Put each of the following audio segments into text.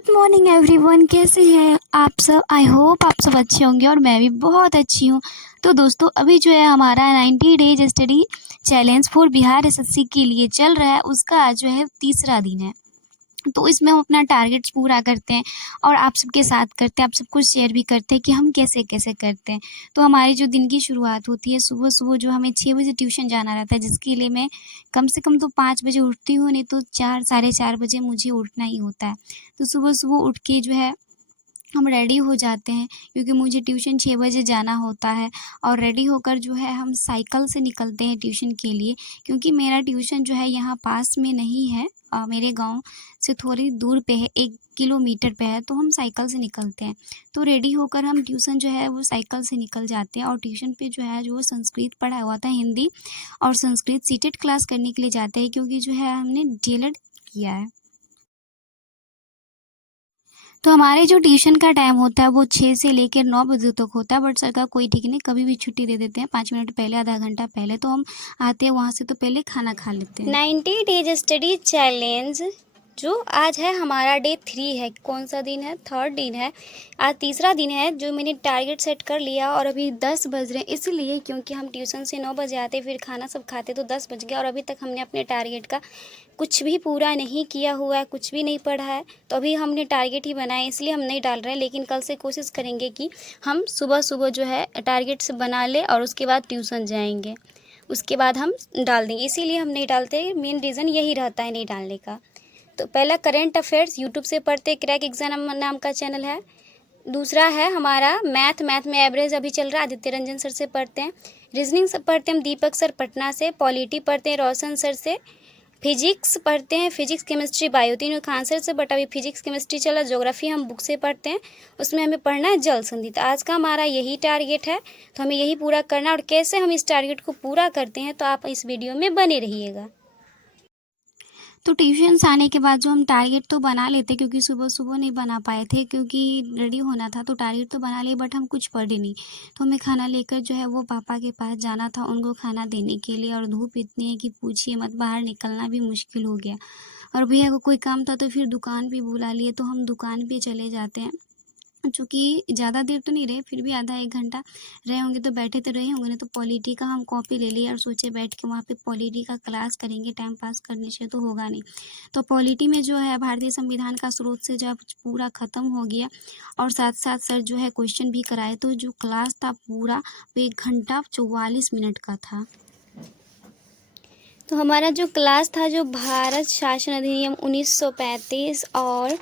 Good morning everyone, कैसे हैं आप सब। आई होप आप सब अच्छे होंगे और मैं भी बहुत अच्छी हूँ। तो दोस्तों अभी जो है हमारा 90 days study challenge for Bihar SSC के लिए चल रहा है, उसका आज जो है तीसरा दिन है। तो इसमें हम अपना टारगेट्स पूरा करते हैं और आप सबके साथ करते हैं, आप सबको शेयर भी करते हैं कि हम कैसे कैसे करते हैं। तो हमारी जो दिन की शुरुआत होती है सुबह सुबह, जो हमें 6 बजे ट्यूशन जाना रहता है, जिसके लिए मैं कम से कम तो 5 बजे उठती हूँ, नहीं तो 4 साढ़े 4 बजे मुझे उठना ही होता है। तो सुबह सुबह उठ के जो है हम रेडी हो जाते हैं, क्योंकि मुझे ट्यूशन 6 बजे जाना होता है। और रेडी होकर जो है हम साइकिल से निकलते हैं ट्यूशन के लिए, क्योंकि मेरा ट्यूशन जो है यहाँ पास में नहीं है, मेरे गांव से थोड़ी दूर पे है, 1 किलोमीटर पे है। तो हम साइकिल से निकलते हैं। तो रेडी होकर हम ट्यूशन जो है वो साइकिल से निकल जाते हैं। और ट्यूशन पे जो है जो संस्कृत पढ़ा हुआ था, हिंदी और संस्कृत सीटेड क्लास करने के लिए जाते हैं, क्योंकि जो है हमने डीएलएड किया है। तो हमारे जो ट्यूशन का टाइम होता है वो 6 से लेकर 9 बजे तक होता है, बट सर का कोई ठीक नहीं, कभी भी छुट्टी दे देते हैं 5 मिनट पहले, आधा घंटा पहले। तो हम आते हैं वहाँ से तो पहले खाना खा लेते हैं। 90 डेज स्टडी चैलेंज जो आज है हमारा डे 3 है। कौन सा दिन है? थर्ड दिन है। आज तीसरा दिन है जो मैंने टारगेट सेट कर लिया। और अभी 10 बज रहे हैं, इसलिए क्योंकि हम ट्यूशन से 9 बजे आते, फिर खाना सब खाते तो 10 बज गया। और अभी तक हमने अपने टारगेट का कुछ भी पूरा नहीं किया हुआ है, कुछ भी नहीं पढ़ा है। तो अभी हमने टारगेट ही बनाए, इसलिए हम नहीं डाल रहे हैं। लेकिन कल से कोशिश करेंगे कि हम सुबह सुबह जो है टारगेट से बना ले और उसके बाद ट्यूशन जाएंगे, उसके बाद हम डाल देंगे। इसीलिए हम नहीं डालते, मेन रीज़न यही रहता है नहीं डालने का। तो पहला करंट अफेयर्स यूट्यूब से पढ़ते, क्रैक एग्जाम नाम का चैनल है। दूसरा है हमारा मैथ में एवरेज अभी चल रहा है, आदित्य रंजन सर से पढ़ते हैं। रीजनिंग से पढ़ते हैं हम दीपक सर पटना से। पॉलिटी पढ़ते हैं रोशन सर से। फिजिक्स पढ़ते हैं, फिजिक्स केमिस्ट्री बायो, तीनों खान सर से। बट अभी फिजिक्स केमिस्ट्री चला। ज्योग्राफी हम बुक से पढ़ते हैं, उसमें हमें पढ़ना है जल संधि। तो आज का हमारा यही टारगेट है, तो हमें यही पूरा करना है। और कैसे हम इस टारगेट को पूरा करते हैं तो आप इस वीडियो में बने रहिएगा। तो ट्यूशन से आने के बाद जो हम टारगेट तो बना लेते, क्योंकि सुबह सुबह नहीं बना पाए थे, क्योंकि रेडी होना था। तो टारगेट तो बना लिए, बट हम कुछ पढ़े नहीं। तो हमें खाना लेकर जो है वो पापा के पास जाना था, उनको खाना देने के लिए। और धूप इतनी है कि पूछिए मत, बाहर निकलना भी मुश्किल हो गया। और भैया को कोई काम था तो फिर दुकान भी बुला लिए, तो हम दुकान पे चले जाते हैं। चूँकि ज़्यादा देर तो नहीं रहे, फिर भी आधा 1 घंटा रहे होंगे, तो बैठे तो रहे होंगे नहीं। तो पॉलिटी का हम कॉपी ले लिए और सोचे बैठ के वहाँ पे पॉलिटी का क्लास करेंगे, टाइम पास करने से तो होगा नहीं। तो पॉलिटी में जो है भारतीय संविधान का स्रोत से जब पूरा ख़त्म हो गया, और साथ साथ सर जो है क्वेश्चन भी कराए, तो जो क्लास था पूरा वो 1 घंटा 44 मिनट का था। तो हमारा जो क्लास था, जो भारत शासन अधिनियम 1935 और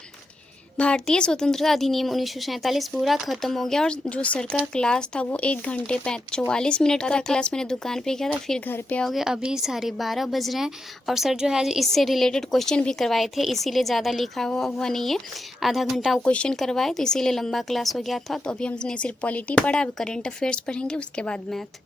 भारतीय स्वतंत्रता अधिनियम 1947 पूरा ख़त्म हो गया। और जो सर का क्लास था वो 1 घंटे 44 मिनट का क्लास मैंने दुकान पे किया था, फिर घर पे आओगे। अभी 12:30 बज रहे हैं। और सर जो है इससे रिलेटेड क्वेश्चन भी करवाए थे, इसीलिए ज़्यादा लिखा हुआ नहीं है। आधा घंटा वो क्वेश्चन करवाए, तो इसीलिए लंबा क्लास हो गया था। तो अभी हमने सिर्फ पॉलिटी पढ़ा, अब करंट अफेयर्स पढ़ेंगे, उसके बाद मैथ।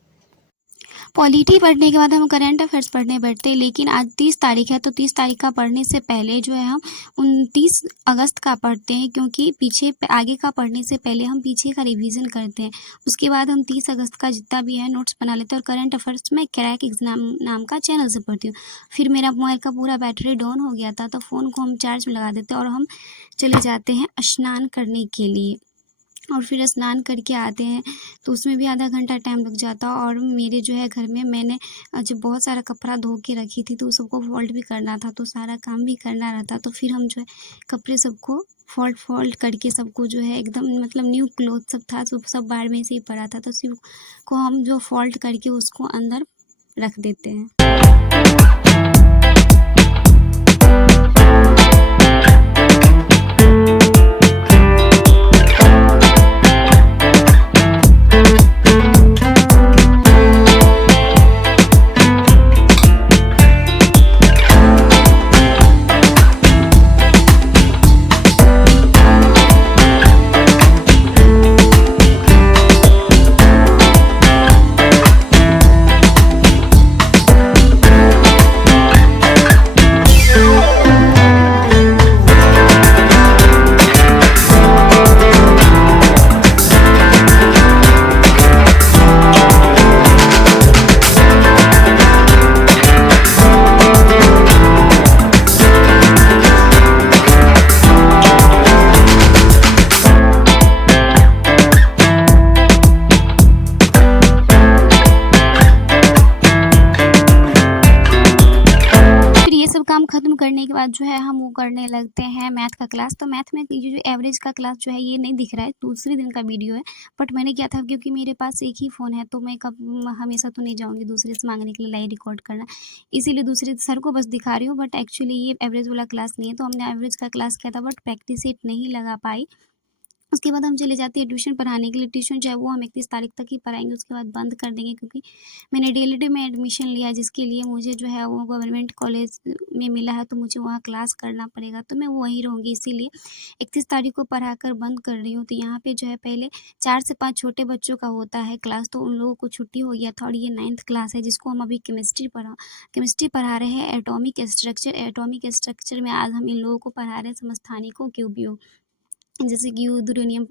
पॉलिटी पढ़ने के बाद हम करंट अफेयर्स पढ़ने बैठते हैं। लेकिन आज 30 तारीख है, तो 30 तारीख का पढ़ने से पहले जो है हम 29 अगस्त का पढ़ते हैं, क्योंकि पीछे आगे का पढ़ने से पहले हम पीछे का रिवीजन करते हैं। उसके बाद हम 30 अगस्त का जितना भी है नोट्स बना लेते हैं। और करंट अफेयर्स में क्रैक एग्जाम नाम का चैनल से पढ़ती हूँ। फिर मेरा मोबाइल का पूरा बैटरी डाउन हो गया था, तो फ़ोन को हम चार्ज में लगा देते हैं और हम चले जाते हैं स्नान करने के लिए। और फिर स्नान करके आते हैं, तो उसमें भी आधा घंटा टाइम लग जाता। और मेरे जो है घर में मैंने जो बहुत सारा कपड़ा धो के रखी थी, तो सबको फोल्ड भी करना था, तो सारा काम भी करना रहता। तो फिर हम जो है कपड़े सबको फोल्ड करके, सबको जो है एकदम मतलब न्यू क्लोथ सब था, सब बाहर में से ही पड़ा था, तो सिर्फ को हम जो फोल्ड करके उसको अंदर रख देते हैं। काम ख़त्म करने के बाद जो है हम वो करने लगते हैं मैथ का क्लास। तो मैथ में ये जो एवरेज का क्लास जो है ये नहीं दिख रहा है, दूसरे दिन का वीडियो है। बट मैंने क्या था, क्योंकि मेरे पास एक ही फ़ोन है तो मैं हमेशा तो नहीं जाऊँगी दूसरे से माँगने के लिए लाइव रिकॉर्ड करना। इसीलिए दूसरे सर को बस दिखा रही हूँ, बट एक्चुअली ये एवरेज वाला क्लास नहीं है। तो हमने एवरेज का क्लास किया था बट प्रैक्टिस सेट नहीं लगा पाई। उसके बाद हम चले जाते हैं ट्यूशन पढ़ाने के लिए। ट्यूशन जो है वो हम 31 तारीख तक ही पढ़ाएँगे, उसके बाद बंद कर देंगे, क्योंकि मैंने डीएलएड में एडमिशन लिया है, जिसके लिए मुझे जो है वो गवर्नमेंट कॉलेज में मिला है, तो मुझे वहाँ क्लास करना पड़ेगा, तो मैं वहीं रहूँगी। इसीलिए 31 तारीख को पढ़ाकर बंद कर रही हूँ। तो यहाँ पे जो है पहले 4 से 5 छोटे बच्चों का होता है क्लास, तो उन लोगों को छुट्टी हो गया था और ये 9th क्लास है, जिसको हम अभी केमिस्ट्री पढ़ा रहे हैं, एटॉमिक स्ट्रक्चर। एटॉमिक स्ट्रक्चर में आज हम इन लोगों को पढ़ा रहे हैं समस्थानिकों के उपयोग, जैसे कि यूरेनियम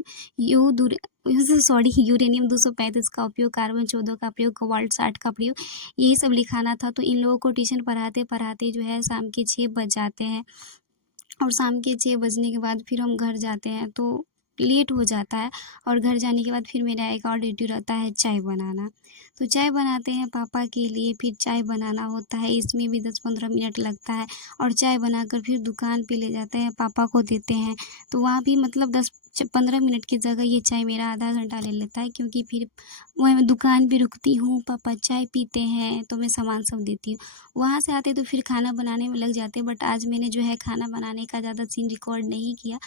235 का उपयोग, कार्बन 14 का प्रयोग, कोबाल्ट 60 का प्रयोग, यही सब लिखाना था। तो इन लोगों को ट्यूशन पढ़ाते जो है शाम के 6 बज जाते हैं, और शाम के 6 बजने के बाद फिर हम घर जाते हैं तो लेट हो जाता है। और घर जाने के बाद फिर मेरा एक और ड्यूटी रहता है चाय बनाना। तो चाय बनाते हैं पापा के लिए, फिर चाय बनाना होता है, इसमें भी 10-15 मिनट लगता है। और चाय बनाकर फिर दुकान पे ले जाते हैं, पापा को देते हैं। तो वहाँ भी मतलब 10-15 मिनट की जगह ये चाय मेरा आधा घंटा ले लेता है, क्योंकि फिर वह मैं दुकान पे रुकती हूँ, पापा चाय पीते हैं तो मैं सामान सब देती हूँ। वहाँ से आते तो फिर खाना बनाने में लग जाते, बट आज मैंने जो है खाना बनाने का ज़्यादा सीन रिकॉर्ड नहीं किया।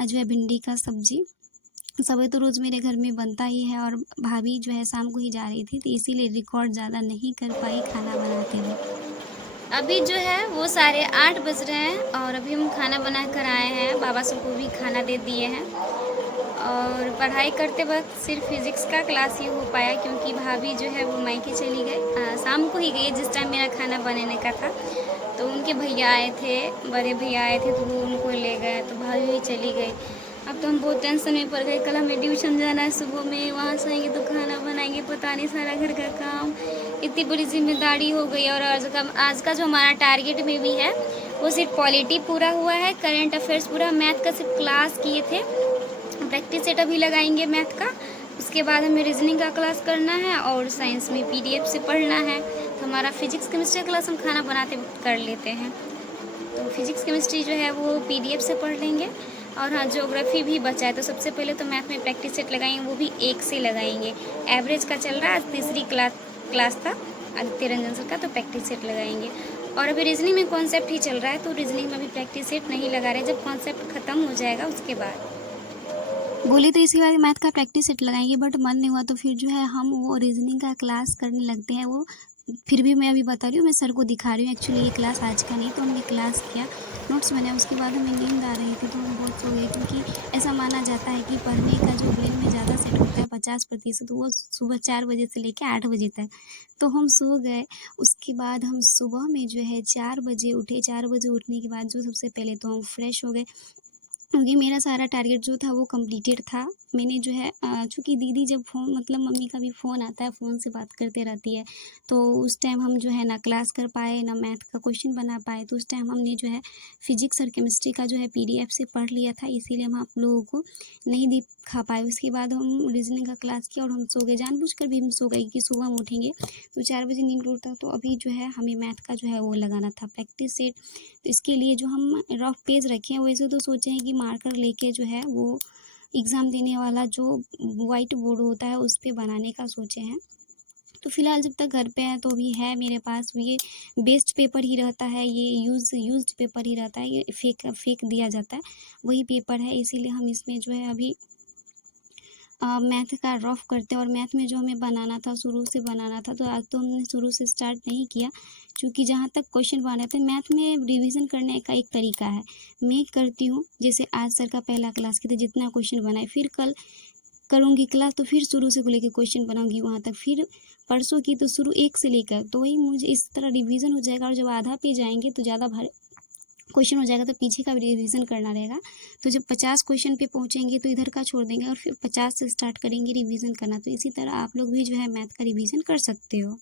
आज जो है भिंडी का सब्ज़ी, सब्ज़ी तो रोज़ मेरे घर में बनता ही है, और भाभी जो है शाम को ही जा रही थी, तो इसीलिए रिकॉर्ड ज़्यादा नहीं कर पाई खाना बनाते वक़्त। अभी जो है वो 8:30 बज रहे हैं और अभी हम खाना बना कर आए हैं, बाबा सबको भी खाना दे दिए हैं। और पढ़ाई करते वक्त सिर्फ फिज़िक्स का क्लास ही हो पाया, क्योंकि भाभी जो है वो मायके चली गई, शाम को ही गई जिस टाइम मेरा खाना बनाने का था। तो उनके भैया आए थे, बड़े भैया आए थे, तो वो उनको ले गए, तो भाभी भी चली गई। अब तो हम बहुत टेंशन में पड़ गए, कल हमें ट्यूशन जाना है सुबह में, वहाँ से आएंगे तो खाना बनाएंगे, पता नहीं सारा घर का काम, इतनी बड़ी जिम्मेदारी हो गई। और आज का जो हमारा टारगेट में भी है वो सिर्फ पॉलिटी पूरा हुआ है, करंट अफेयर्स पूरा, मैथ का सिर्फ क्लास किए थे, प्रैक्टिस सेट अभी लगाएंगे मैथ का। उसके बाद हमें रीजनिंग का क्लास करना है और साइंस में पीडीएफ से पढ़ना है। तो हमारा फिजिक्स केमिस्ट्री क्लास हम खाना बनाते वक्त कर लेते हैं, तो फिजिक्स केमिस्ट्री जो है वो पीडीएफ से पढ़ लेंगे। और हाँ, ज्योग्राफी भी बचा है, तो सबसे पहले तो मैथ में प्रैक्टिस सेट लगाएंगे, वो भी 1 से लगाएंगे। एवरेज का चल रहा है, आज तीसरी क्लास था आदित्य रंजन सर का, तो प्रैक्टिस सेट लगाएंगे। और अभी रीजनिंग में कॉन्सेप्ट ही चल रहा है, तो रीजनिंग में भी प्रैक्टिस सेट नहीं लगा रहे, जब कॉन्सेप्ट ख़त्म हो जाएगा उसके बाद। बोली तो इसके बाद मैथ का प्रैक्टिस सेट लगाएंगे, बट मन नहीं हुआ, तो फिर जो है हम वो रीजनिंग का क्लास करने लगते हैं। वो फिर भी मैं अभी बता रही हूँ, मैं सर को दिखा रही हूँ, एक्चुअली ये क्लास आज का नहीं, तो हमने क्लास किया, नोट्स बनाया। उसके बाद हमें नींद आ रही थी तो हम बहुत सो गए, क्योंकि ऐसा माना जाता है कि पढ़ने का जो ब्रेन में ज़्यादा सेट होता है 50%, वो सुबह 4 बजे से लेकर 8 बजे तक। तो हम सो गए। उसके बाद हम सुबह में जो है 4 बजे उठे। 4 बजे उठने के बाद जो सबसे पहले तो हम फ्रेश हो गए, क्योंकि मेरा सारा टारगेट जो था वो कंप्लीटेड था। मैंने जो है चूँकि दीदी जब फ़ोन, मतलब मम्मी का भी फ़ोन आता है, फ़ोन से बात करते रहती है, तो उस टाइम हम जो है ना क्लास कर पाए, ना मैथ का क्वेश्चन बना पाए। तो उस टाइम हमने जो है फिजिक्स और केमिस्ट्री का जो है पीडीएफ से पढ़ लिया था, इसीलिए हम आप लोगों को नहीं दिखा पाए। उसके बाद हम रीजनिंग का क्लास किया और हम सो गए, जानबूझकर भी हम सो गए कि सुबह हम उठेंगे तो 4 बजे नींद टूटता। तो अभी जो है हमें मैथ का जो है वो लगाना था प्रैक्टिस सेट। तो इसके लिए जो हम रफ पेज रखे हैं, वैसे तो सोचे हैं कि मार्कर लेके जो है वो एग्ज़ाम देने वाला जो वाइट बोर्ड होता है उस पे बनाने का सोचे हैं। तो फ़िलहाल जब तक घर पे हैं तो अभी है मेरे पास ये वेस्ट पेपर ही रहता है, ये यूज्ड पेपर ही रहता है, ये फेंक दिया जाता है, वही पेपर है। इसीलिए हम इसमें जो है अभी मैथ का रफ करते हैं। और मैथ में जो हमें बनाना था, शुरू से बनाना था, तो आज तो हमने शुरू से स्टार्ट नहीं किया, क्योंकि जहाँ तक क्वेश्चन बनाए थे मैथ में रिवीजन करने का एक तरीका है। मैं करती हूँ, जैसे आज सर का पहला क्लास के थे, जितना क्वेश्चन बनाए, फिर कल करूँगी क्लास तो फिर शुरू से को लेकर क्वेश्चन बनाऊँगी वहाँ तक, फिर परसों की तो शुरू 1 से लेकर, तो वही मुझे इस तरह रिवीजन हो जाएगा। और जब आधा पेज आएँगे तो ज़्यादा भारी क्वेश्चन हो जाएगा, तो पीछे का भी रिवीजन करना रहेगा। तो जब 50 क्वेश्चन पे पहुंचेंगे तो इधर का छोड़ देंगे और फिर 50 से स्टार्ट करेंगे रिवीजन करना। तो इसी तरह आप लोग भी जो है मैथ का रिवीजन कर सकते हो।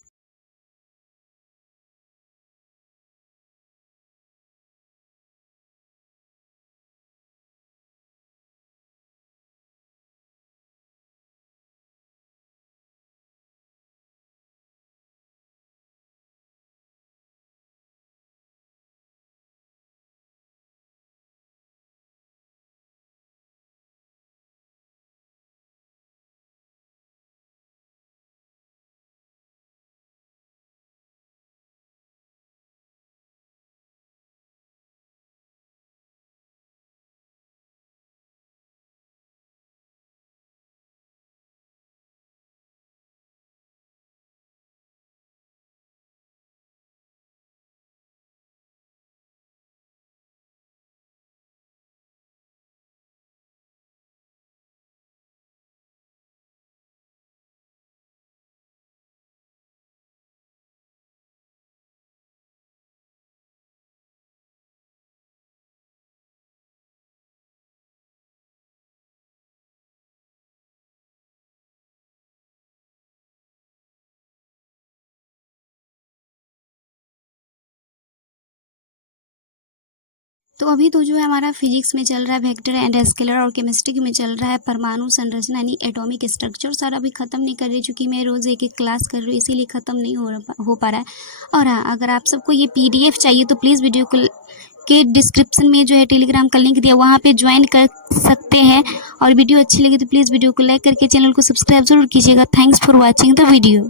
तो अभी तो जो है हमारा फिजिक्स में चल रहा है वेक्टर एंड स्केलर, और केमिस्ट्री में चल रहा है परमाणु संरचना यानी एटॉमिक स्ट्रक्चर। सारा अभी ख़त्म नहीं कर रही, चूँकि मैं रोज़ एक एक क्लास कर रही हूँ इसीलिए ख़त्म नहीं हो पा रहा है। और हाँ, अगर आप सबको ये PDF चाहिए तो प्लीज़ वीडियो को के डिस्क्रिप्शन में जो है टेलीग्राम का लिंक दिया, वहाँ पे ज्वाइन कर सकते हैं। और वीडियो अच्छी लगी तो प्लीज़ वीडियो को लाइक करके चैनल को सब्सक्राइब जरूर कीजिएगा। Thanks for watching the video.